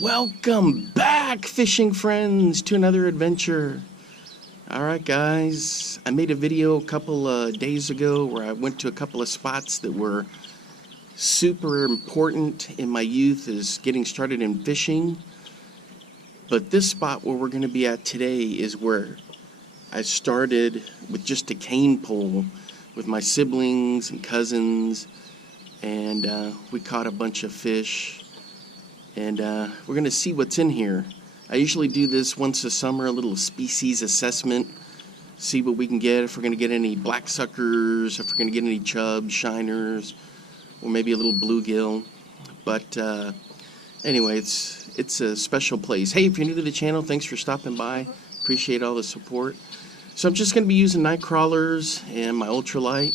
Welcome back, fishing friends, to another adventure. Alright guys, I made a video a couple of days ago where I went to a couple of spots that were super important in my youth as getting started in fishing. But this spot where we're going to be at today is where I started with just a cane pole with my siblings and cousins, and we caught a bunch of fish. And we're going to see what's in here. I usually do this once a summer, a little species assessment, see what we can get, if we're going to get any black suckers, if we're going to get any chubs, shiners, or maybe a little bluegill. But anyway, it's a special place. Hey, if you're new to the channel, thanks for stopping by. Appreciate all the support. So I'm just going to be using night crawlers and my ultralight,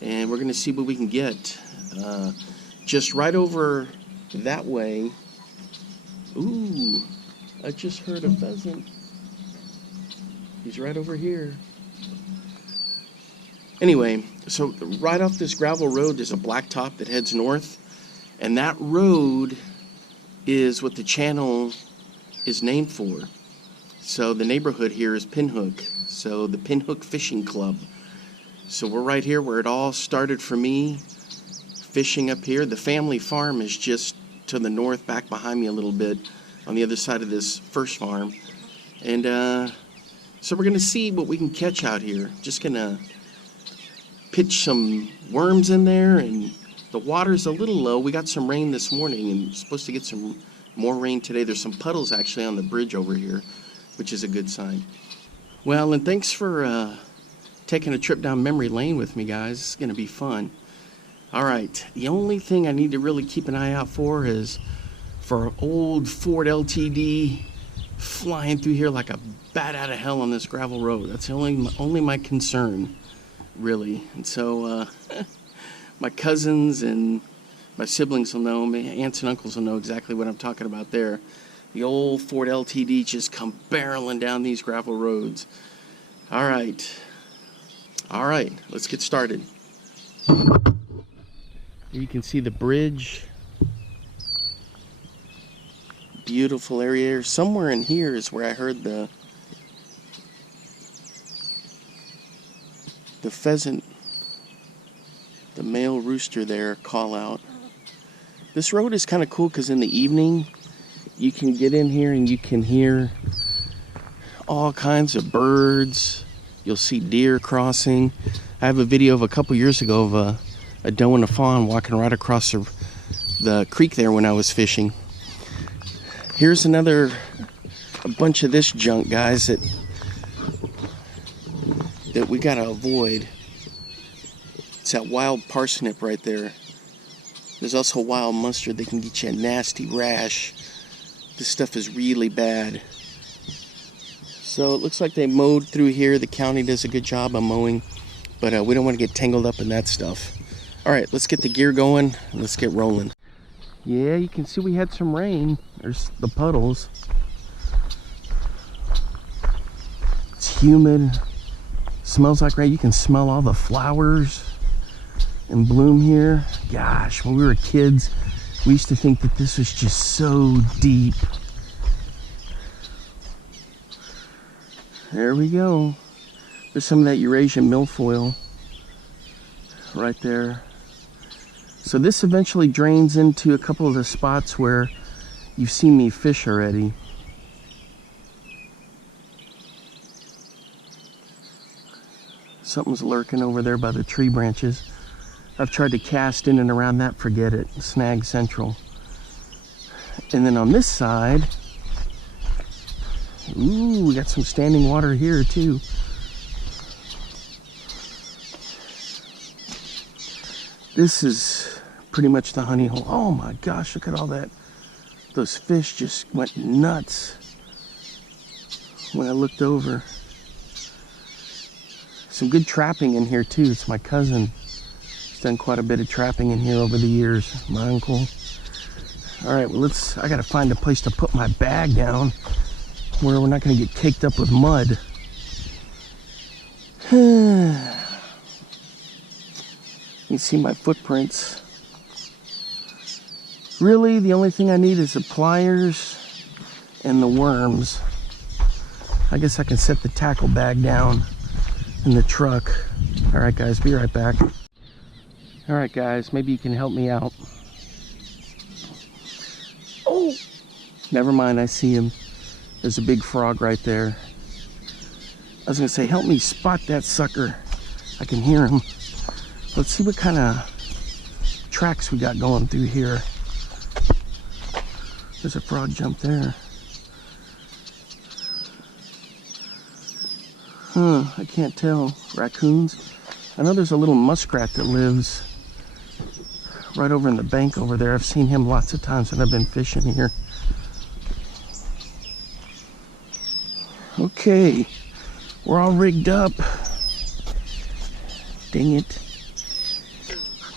and we're going to see what we can get. Just right over that way. Ooh, I just heard a pheasant. He's right over here. Anyway, so right off this gravel road there's a blacktop that heads north, and that road is what the channel is named for. So the neighborhood here is Pinhook, so the Pinhook Fishing Club. So we're right here where it all started for me, fishing up here. The family farm is just to the north, back behind me a little bit, on the other side of this first farm. And so we're going to see what we can catch out here. Just going to pitch some worms in there, and the water's a little low. We got some rain this morning, and we're supposed to get some more rain today. There's some puddles actually on the bridge over here, which is a good sign. Well, and thanks for taking a trip down memory lane with me, guys. It's going to be fun. Alright, the only thing I need to really keep an eye out for is for old Ford LTD flying through here like a bat out of hell on this gravel road. That's only my concern, really. And so my cousins and my siblings will know, my aunts and uncles will know exactly what I'm talking about there. The old Ford LTD just come barreling down these gravel roads. Alright, let's get started. You can see the bridge. Beautiful area. Somewhere in here is where I heard the pheasant, the male rooster there, call out. This road is kind of cool because in the evening you can get in here and you can hear all kinds of birds. You'll see deer crossing. I have a video of a couple years ago of a doe and a fawn walking right across the creek there when I was fishing. Here's a bunch of this junk, guys, that we gotta avoid. It's that wild parsnip right there. There's also wild mustard that can get you a nasty rash. This stuff is really bad. So it looks like they mowed through here. The county does a good job of mowing, but we don't want to get tangled up in that stuff. Alright, let's get the gear going and let's get rolling. Yeah, you can see we had some rain. There's the puddles. It's humid. Smells like rain. You can smell all the flowers in bloom here. Gosh, when we were kids, we used to think that this was just so deep. There we go. There's some of that Eurasian milfoil right there. So this eventually drains into a couple of the spots where you've seen me fish already. Something's lurking over there by the tree branches. I've tried to cast in and around that, forget it. Snag central. And then on this side, ooh, we got some standing water here too. This is pretty much the honey hole. Oh my gosh, look at all that. Those fish just went nuts when I looked over. Some good trapping in here too. It's my cousin. He's done quite a bit of trapping in here over the years. My uncle. Alright, well I gotta find a place to put my bag down where we're not gonna get caked up with mud. You can see my footprints. Really, the only thing I need is the pliers and the worms. I guess I can set the tackle bag down in the truck. All right, guys, be right back. All right, guys, maybe you can help me out. Oh, never mind, I see him. There's a big frog right there. I was gonna say, help me spot that sucker. I can hear him. Let's see what kind of tracks we got going through here. There's a frog jump there. I can't tell. Raccoons. I know there's a little muskrat that lives right over in the bank over there. I've seen him lots of times when I've been fishing here. Okay, we're all rigged up. Dang it.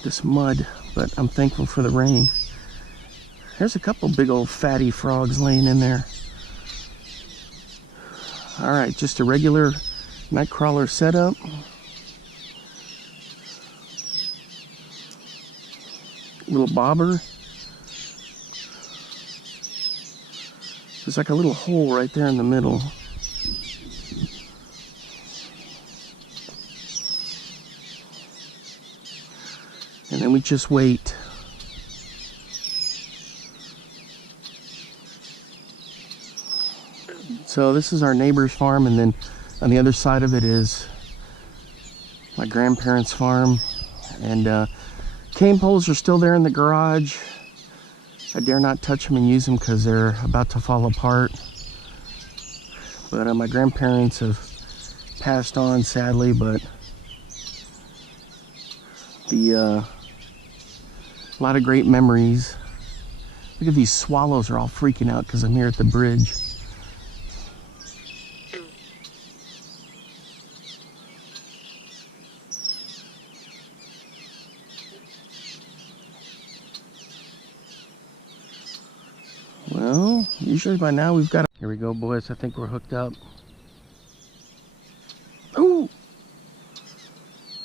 This mud, but I'm thankful for the rain. There's a couple big old fatty frogs laying in there. All right, just a regular night crawler setup. Little bobber. There's like a little hole right there in the middle. And then we just wait. So this is our neighbor's farm, and then on the other side of it is my grandparents' farm. And cane poles are still there in the garage. I dare not touch them and use them because they're about to fall apart. But my grandparents have passed on, sadly, but a lot of great memories. Look at these swallows are all freaking out because I'm here at the bridge. Well, usually by now we've got... Here we go, boys. I think we're hooked up. Ooh!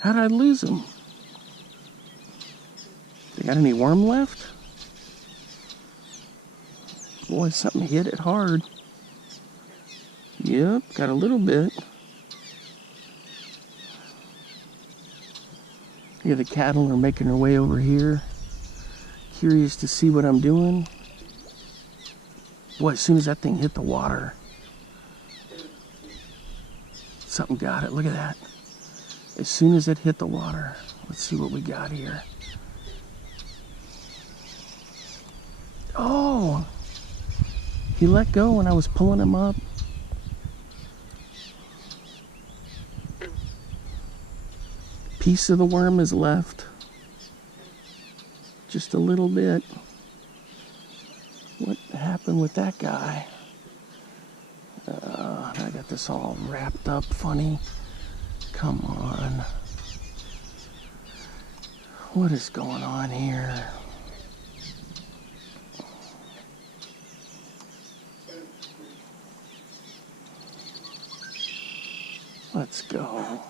How did I lose them? They got any worm left? Boy, something hit it hard. Yep, got a little bit. Yeah, the cattle are making their way over here. Curious to see what I'm doing. Boy, as soon as that thing hit the water, something got it. Look at that. As soon as it hit the water. Let's see what we got here. Oh, he let go when I was pulling him up. Piece of the worm is left. Just a little bit. What happened with that guy? I got this all wrapped up funny. Come on. What is going on here? Let's go.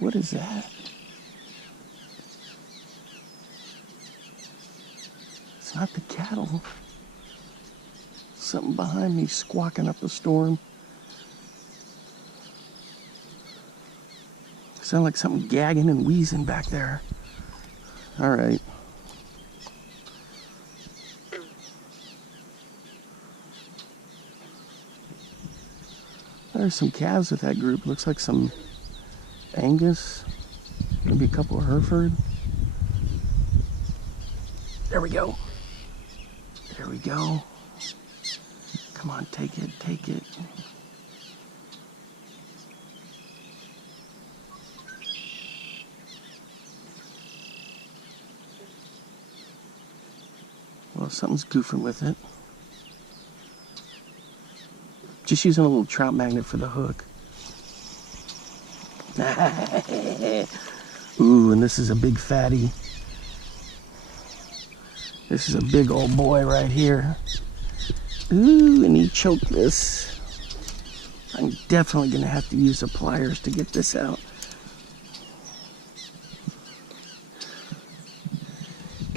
What is that? It's not the cattle. Something behind me squawking up a storm. Sound like something gagging and wheezing back there. All right. There's some calves with that group. Looks like some Angus, maybe a couple of Hereford. There we go. There we go. Come on, take it, take it. Well, something's goofing with it. Just using a little trout magnet for the hook. Ooh, and this is a big fatty. This is a big old boy right here. Ooh, and he choked this. I'm definitely gonna have to use the pliers to get this out.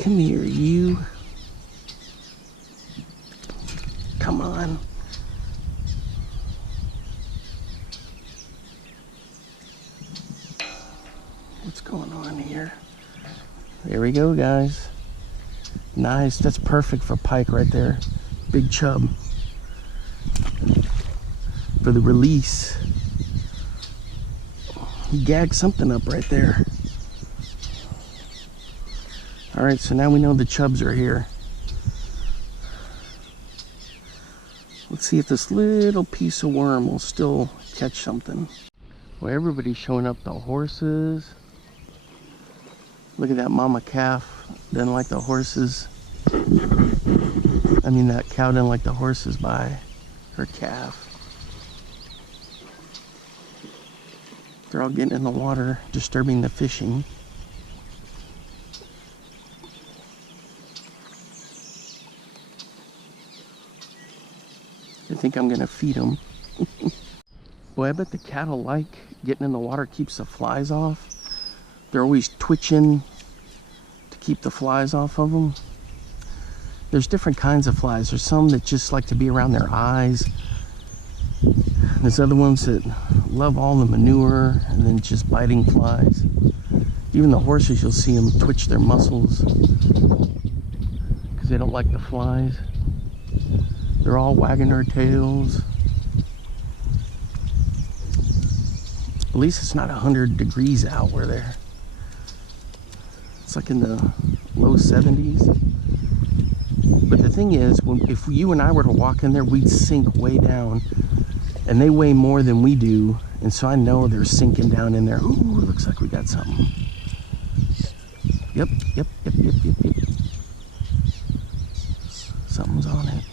Come here, you. Come on. What's going on here? There we go, guys. Nice. That's perfect for pike right there. Big chub. For the release. He gagged something up right there. Alright, so now we know the chubs are here. Let's see if this little piece of worm will still catch something. Well, everybody's showing up. The horses. Look at that mama calf. Doesn't like the horses. I mean, that cow didn't like the horses by her calf. They're all getting in the water, disturbing the fishing. I think I'm gonna feed them. Boy, I bet the cattle like getting in the water, keeps the flies off. They're always twitching to keep the flies off of them. There's different kinds of flies. There's some that just like to be around their eyes. There's other ones that love all the manure and then just biting flies. Even the horses, you'll see them twitch their muscles because they don't like the flies. They're all wagging their tails. At least it's not 100 degrees out where they're. It's like in the low 70s. But the thing is, if you and I were to walk in there, we'd sink way down. And they weigh more than we do. And so I know they're sinking down in there. Ooh, looks like we got something. Yep. Something's on it.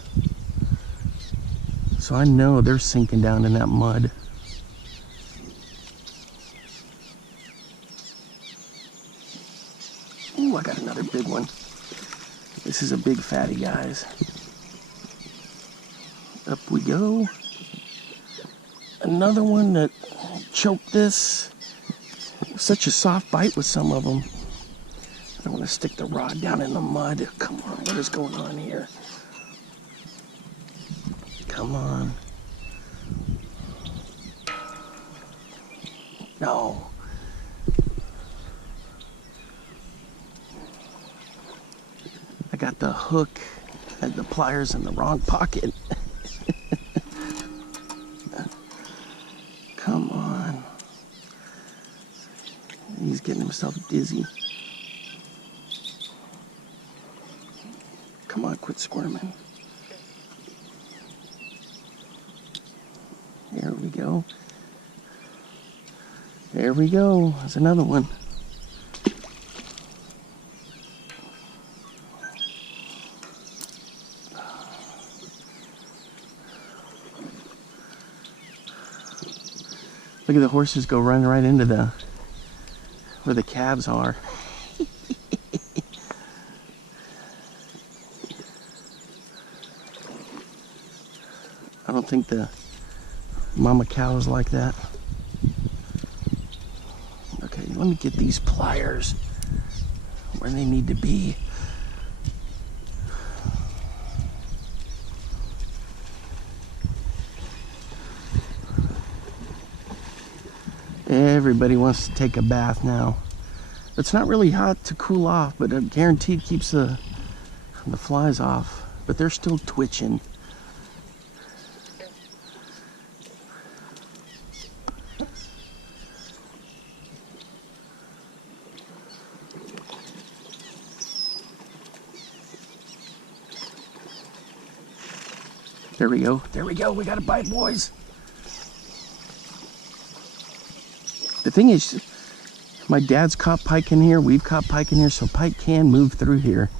So I know they're sinking down in that mud. Ooh, I got another big one. This is a big fatty, guys. Up we go. Another one that choked this. Such a soft bite with some of them. I don't want to stick the rod down in the mud. Come on, what is going on here? Come on. No. I got the hook and the pliers in the wrong pocket. Come on. He's getting himself dizzy. Come on, quit squirming. There we go. There we go. There's another one. Look at the horses go running right into where the calves are. I don't think the mama cow is like that. Okay, let me get these pliers where they need to be. Everybody wants to take a bath now. It's not really hot to cool off, but it guaranteed keeps the flies off. But they're still twitching. There we go. There we go. We got a bite, boys. The thing is, my dad's caught pike in here, we've caught pike in here, so pike can move through here.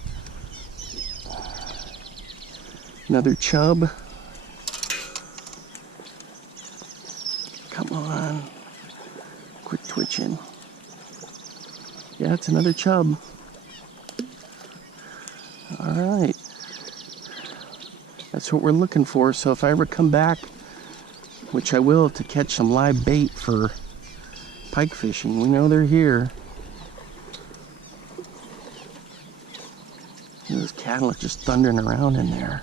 Another chub. Come on. Quit twitching. Yeah, it's another chub. All right. That's what we're looking for. So if I ever come back, which I will, to catch some live bait for pike fishing, we know they're here. Those cattle are just thundering around in there.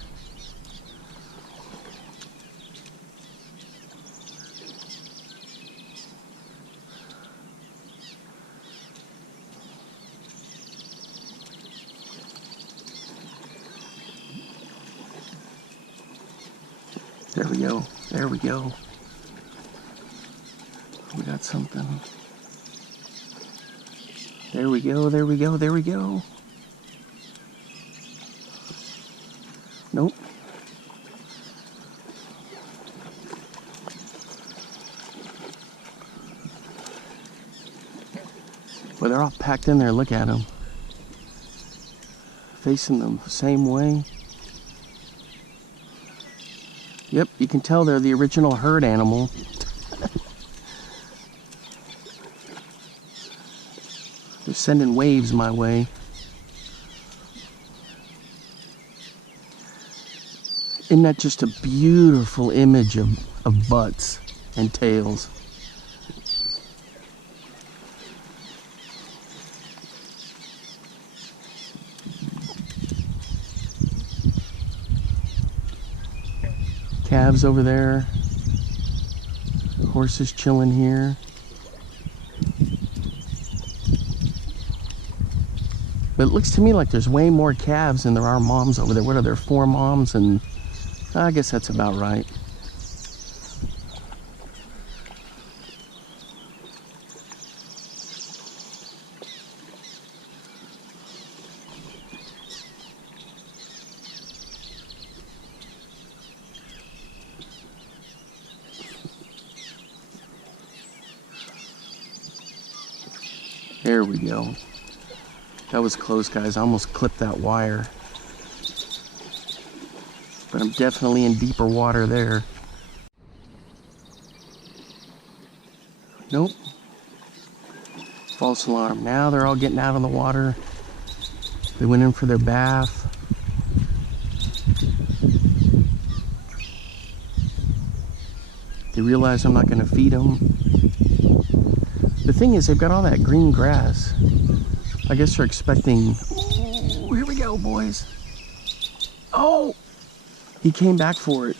There we go. There we go. We got something. There we go. There we go. There we go. Nope. Well, they're all packed in there. Look at them. Facing them the same way. Yep, you can tell they're the original herd animal. They're sending waves my way. Isn't that just a beautiful image of butts and tails? Calves over there. Horses chilling here. But it looks to me like there's way more calves than there are moms over there. What are there, 4 moms? And I guess that's about right. There we go. That was close, guys. I almost clipped that wire. But I'm definitely in deeper water there. Nope. False alarm. Now they're all getting out of the water. They went in for their bath. They realize I'm not going to feed them. The thing is, they've got all that green grass. I guess they're expecting... Ooh, here we go, boys. Oh! He came back for it.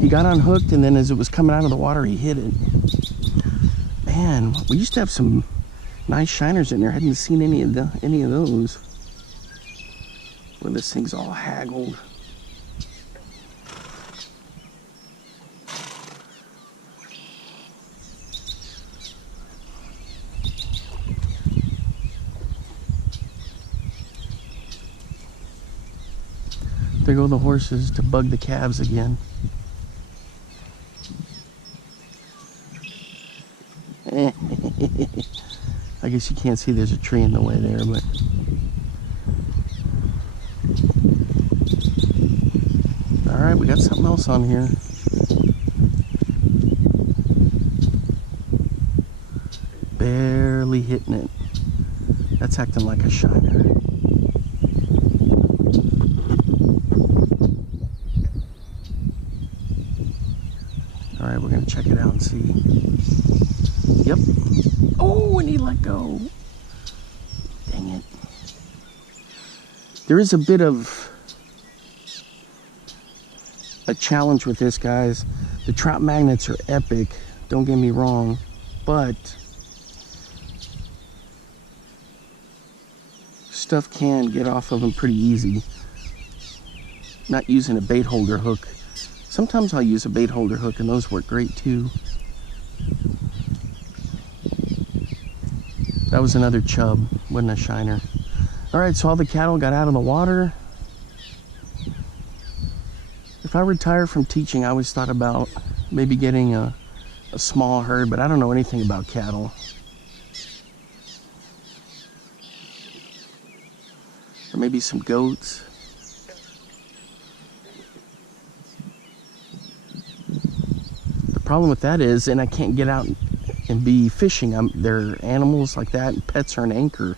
He got unhooked, and then as it was coming out of the water, he hit it. Man, we used to have some nice shiners in there. I hadn't seen any of those. Well, this thing's all haggled. There go the horses to bug the calves again. I guess you can't see there's a tree in the way there, but... Alright, we got something else on here. Barely hitting it. That's acting like a shiner. Alright, we're going to check it out and see. Yep. Oh, and he let go. Dang it. There is a bit of a challenge with this, guys. The trout magnets are epic, don't get me wrong, but stuff can get off of them pretty easy. Not using a bait holder hook. Sometimes I'll use a bait holder hook and those work great too. That was another chub, wasn't a shiner. Alright, so all the cattle got out of the water. If I retire from teaching, I always thought about maybe getting a small herd, but I don't know anything about cattle. Or maybe some goats. The problem with that is, and I can't get out and be fishing. They're animals like that, and pets are an anchor.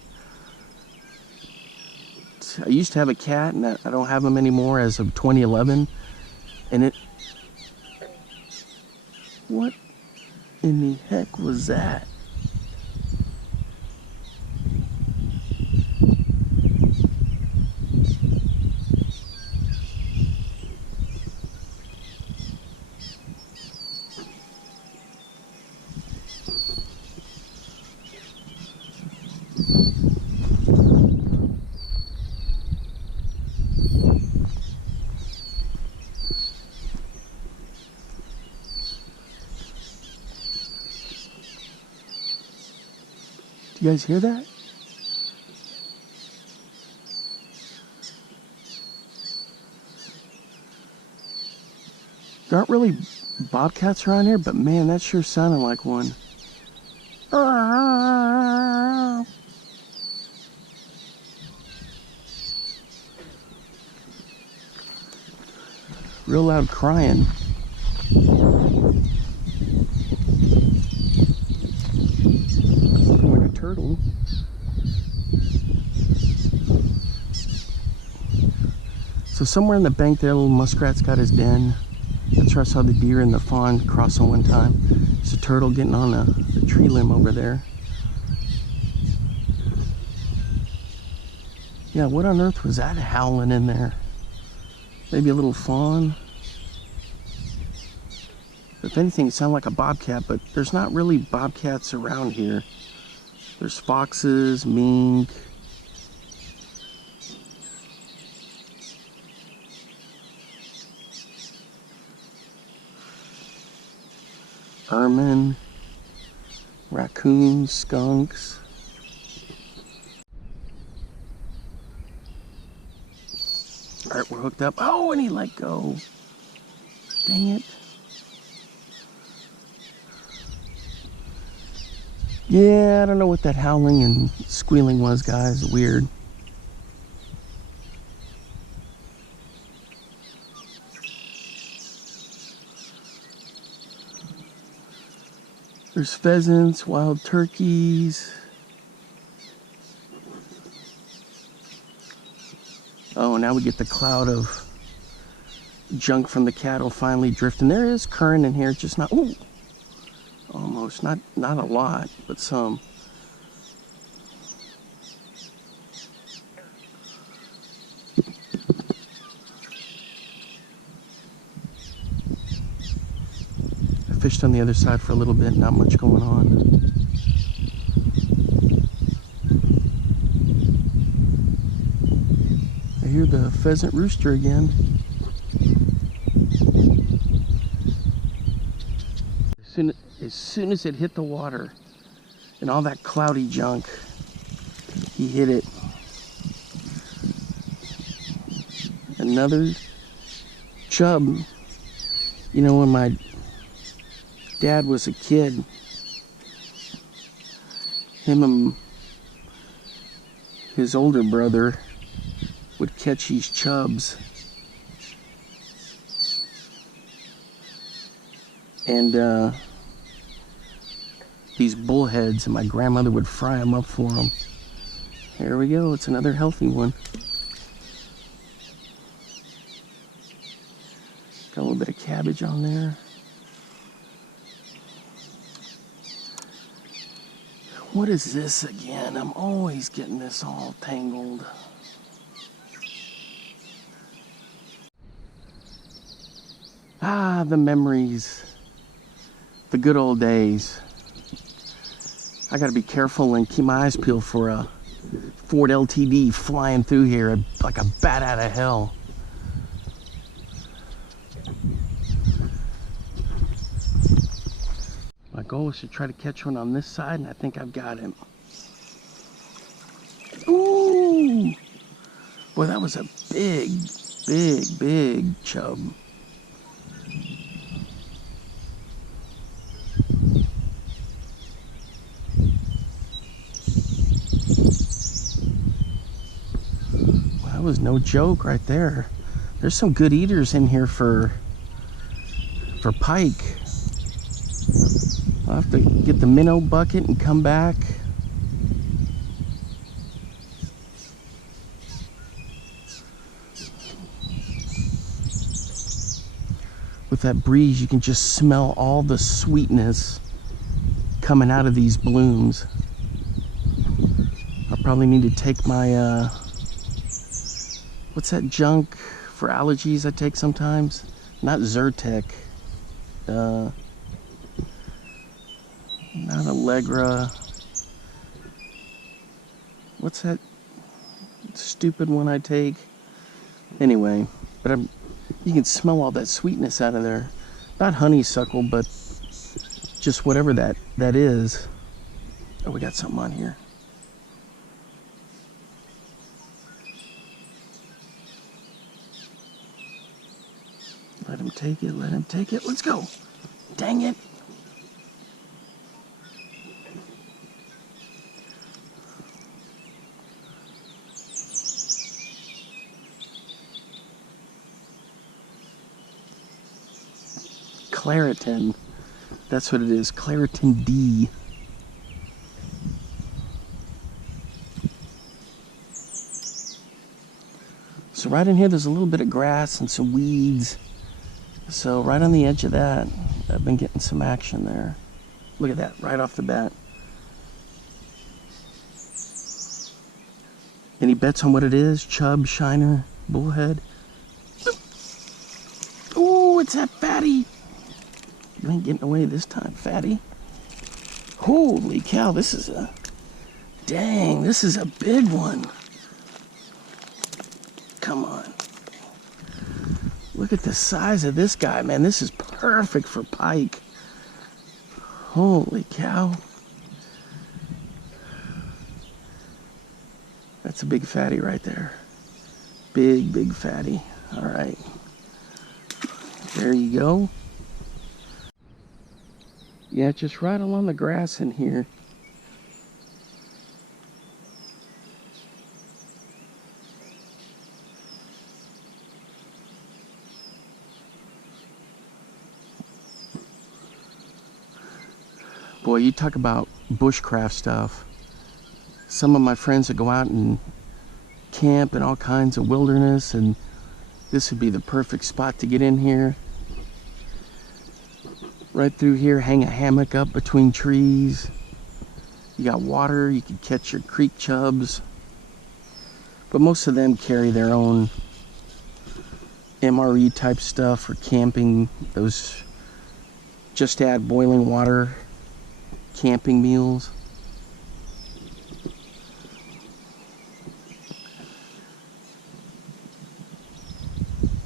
I used to have a cat, and I don't have them anymore as of 2011. And it... What in the heck was that? Do you guys hear that? There aren't really bobcats around here, but man, that sure sounded like one. Real loud crying. Like a turtle. So somewhere in the bank there, little muskrat's got his den. That's where I saw the deer and the fawn crossing one time. There's a turtle getting on a tree limb over there. Yeah, what on earth was that howling in there? Maybe a little fawn? If anything, it sounded like a bobcat, but there's not really bobcats around here. There's foxes, mink. Ermine, raccoons, skunks. All right, we're hooked up. Oh, and he let go. Dang it. Yeah, I don't know what that howling and squealing was, guys. Weird. There's pheasants, wild turkeys. Oh, now we get the cloud of junk from the cattle finally drifting. There is current in here, just not, ooh, almost, not a lot, but some. I fished on the other side for a little bit, not much going on. I hear the pheasant rooster again. As soon as it hit the water and all that cloudy junk, he hit it. Another chub. You know, when my dad was a kid, him and his older brother would catch these chubs, and these bullheads, and my grandmother would fry them up for them. Here we go, it's another healthy one. Got a little bit of cabbage on there. What is this again? I'm always getting this all tangled. Ah, the memories. The good old days. I gotta be careful and keep my eyes peeled for a Ford LTD flying through here like a bat out of hell. My goal is to try to catch one on this side, and I think I've got him. Ooh! Boy, that was a big chub. That was no joke right there. There's some good eaters in here for pike. I'll have to get the minnow bucket and come back. With that breeze, you can just smell all the sweetness coming out of these blooms. I'll probably need to take my, what's that junk for allergies I take sometimes? Not Zyrtec. Not Allegra. What's that stupid one I take? Anyway, but you can smell all that sweetness out of there. Not honeysuckle, but just whatever that is. Oh, we got something on here. take it, let him take it. Let's go. Dang it. Claritin. That's what it is. Claritin D. So right in here, there's a little bit of grass and some weeds. So right on the edge of that, I've been getting some action there. Look at that, right off the bat. Any bets on what it is? Chub, shiner, bullhead? Oh, it's that fatty. You ain't getting away this time, fatty. Holy cow, this is a... Dang, this is a big one. Come on. Look at the size of this guy, man. This is perfect for pike. Holy cow. That's a big fatty right there. Big, big fatty. All right. There you go. Yeah, just right along the grass in here. Boy, you talk about bushcraft stuff. Some of my friends that go out and camp in all kinds of wilderness, and this would be the perfect spot to get in here. Right through here, hang a hammock up between trees. You got water, you can catch your creek chubs. But most of them carry their own MRE type stuff for camping, those just add boiling water camping meals.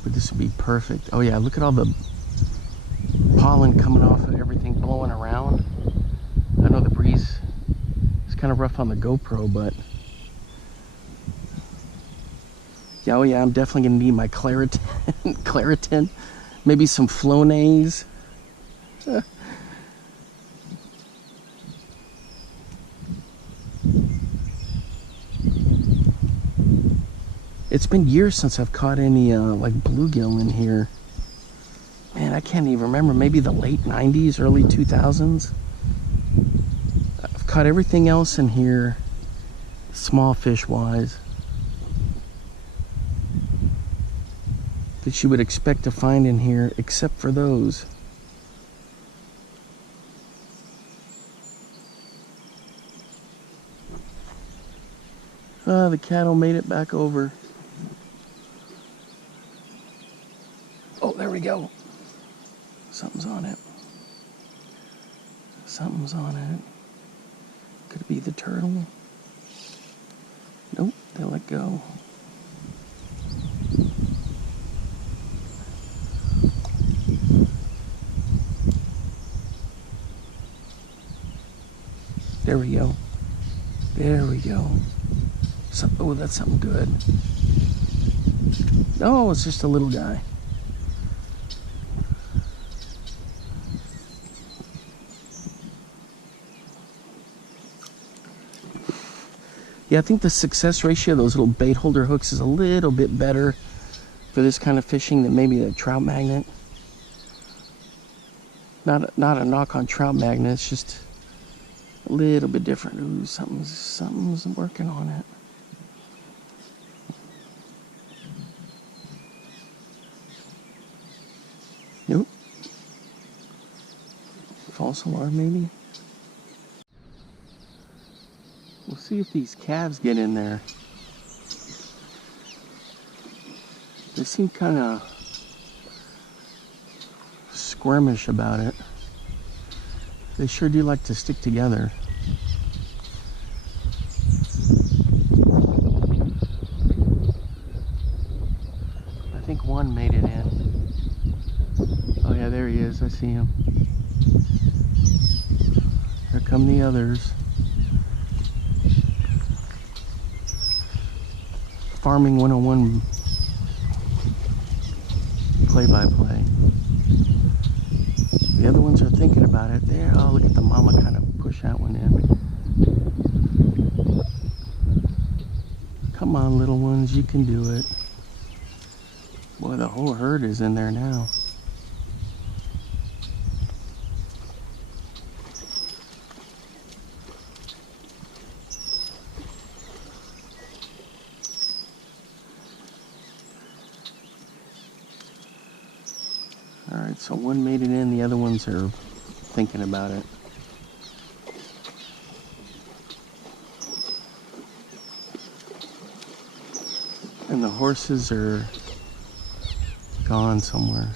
But this would be perfect. Oh yeah, look at all the pollen coming off of everything blowing around. I know the breeze is kind of rough on the GoPro, but yeah, oh yeah, I'm definitely gonna need my Claritin, maybe some Flonase. It's been years since I've caught any like bluegill in here. Man, I can't even remember. Maybe the late 90s, early 2000s. I've caught everything else in here, small fish wise, that you would expect to find in here, except for those. The cattle made it back over. Oh, there we go. Something's on it. Something's on it. Could it be the turtle? Nope, they let go. There we go. There we go. Oh, that's something good. No, it's just a little guy. Yeah, I think the success ratio of those little bait holder hooks is a little bit better for this kind of fishing than maybe the trout magnet. Not a knock on trout magnet, it's just a little bit different. Ooh, something's working on it. Nope. False alarm maybe? We'll see if these calves get in there. They seem kind of squirmish about it. They sure do like to stick together. I think one made it in. Oh yeah, there he is. I see him. Here come the others. Farming 101 play-by-play. The other ones are thinking about it. There, oh, look at the mama kind of push that one in. Come on, little ones, you can do it. Boy, the whole herd is in there now. Alright, so one made it in, the other ones are thinking about it. And the horses are gone somewhere.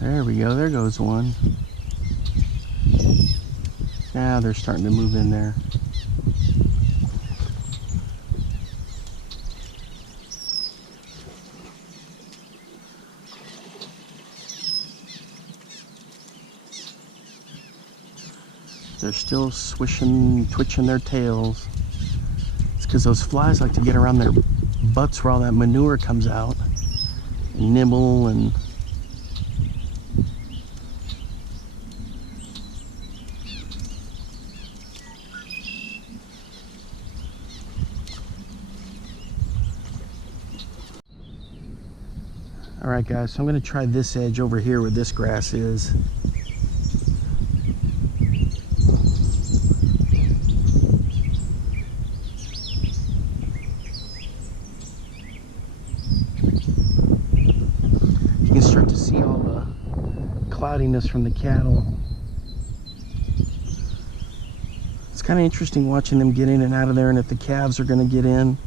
There we go, there goes one. Now they're starting to move in there. They're still swishing, twitching their tails. It's because those flies like to get around their butts where all that manure comes out and nibble and... Alright guys, so I'm going to try this edge over here where this grass is. You can start to see all the cloudiness from the cattle. It's kind of interesting watching them get in and out of there, and if the calves are going to get in.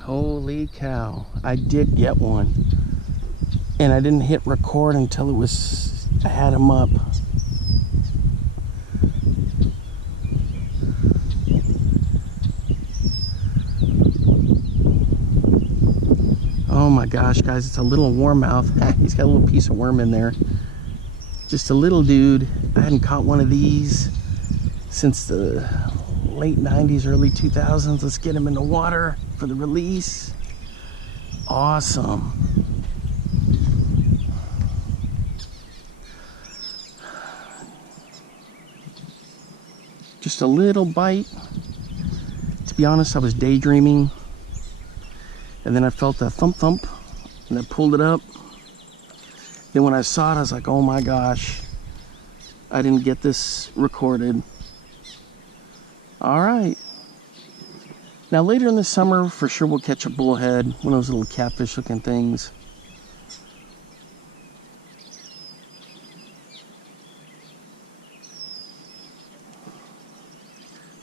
Holy cow, I did get one. And I didn't hit record until I had him up. Oh my gosh, guys, it's a little warmouth. He's got a little piece of worm in there. Just a little dude. I hadn't caught one of these since the late 90s, early 2000s. Let's get him in the water for the release. Awesome. Just a little bite. To be honest, I was daydreaming. And then I felt a thump thump and I pulled it up. Then when I saw it, I was like, oh my gosh, I didn't get this recorded. All right. Now later in the summer, for sure we'll catch a bullhead, one of those little catfish looking things.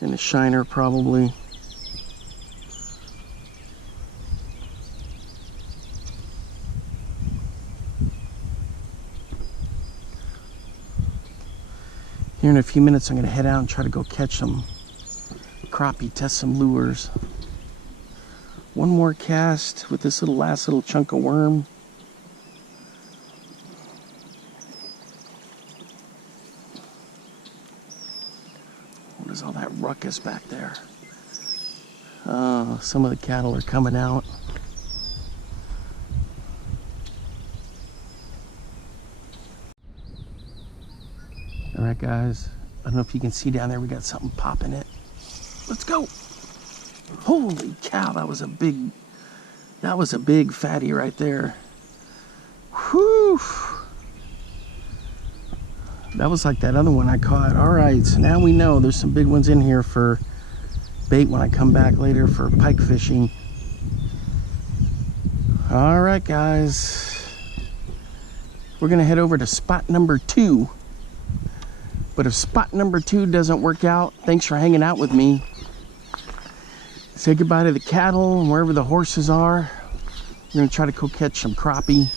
And a shiner probably. Here in a few minutes, I'm going to head out and try to go catch some crappie, test some lures. One more cast with this last little chunk of worm. What is all that ruckus back there? Some of the cattle are coming out. All right, guys. I don't know if you can see down there. We got something popping it. Let's go. Holy cow, that was a big fatty right there. Whew. That was like that other one I caught. All right, so now we know there's some big ones in here for bait when I come back later for pike fishing. All right, guys. We're gonna head over to spot number 2. But if spot number 2 doesn't work out, thanks for hanging out with me. Say goodbye to the cattle and wherever the horses are. We're gonna try to go catch some crappie.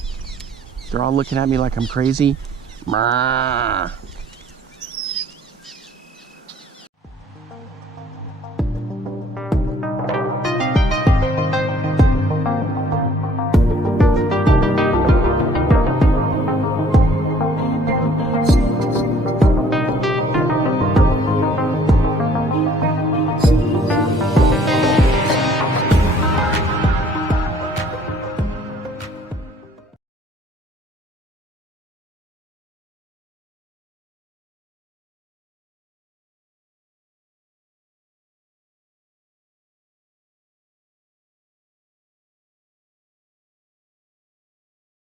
They're all looking at me like I'm crazy. Brrr.